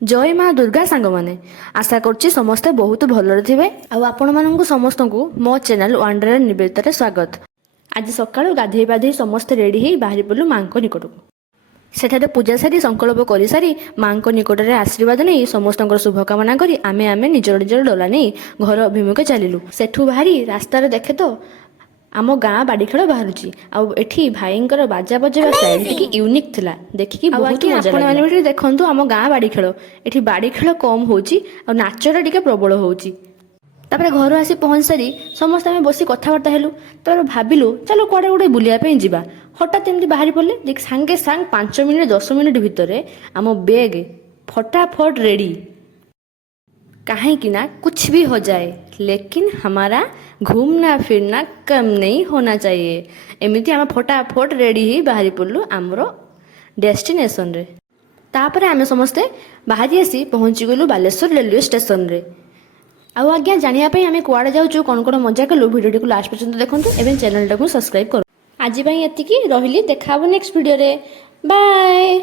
जय माँ दुर्गा सांग मैंने आशा करुच्ची समस्ते बहुत भलरे थे आपण समस्त को मो चैनल वंडर निवेदित स्वागत। आज सकाळु गाधे पाधे समस्ते रेडी हो बाहरी पड़ू माँ निकट को सेठारे पूजा सारी संकल्प कर सारी माँ निकट में आशीर्वाद नहीं समस्त शुभकामना करी आमे आमे निजर निजर डोला नहीं घर अभिमुखे चलू। सेठू बाहरी रास्तार देखे तो आम गाँ बाड़ी खेल बाहर आठी भाईंकर बाजा बजेवा स्टाइल टी यूनिक थिला देखिकी बहुत मजा लागला। देखंतु आम गाँ बाड़ी खेल एठी बाड़ी खेल कम होची आ नाचटा टिके प्रबल होची। तापर घर आसी पहुँच सारी समस्त आम बसी कथबार्ता हेलु तापर भाविलु चलो कुआडे गोटे बुलिया पे जिबा। हठात एमती बाहरी पड़े देख सांगे सांग 5 मिनिट 10 मिनिट भितर आम बेग फटाफट रेडी कहीं कि ना कुछ भी हो जाए लेकिन हमारा घूमना फिरना कम नहीं होना चाहिए। एमती आम फटाफट रेडी ही बाहरी पड़लु आमर डेस्टिनेशन रे। तापर आम समस्ते बाहरी आसी पहुँची गलु बालेश्वर रेलवे स्टेशन रे। आउ आज्ञा जानापी आम कुआड़े जाऊँ कौन कौन मजा कलु भिडियो को लास्ट पर्यंत देखो एवं चैनल टाक सब्सक्राइब करो। आज एति रही देखा नेक्स्ट वीडियो रे बाय।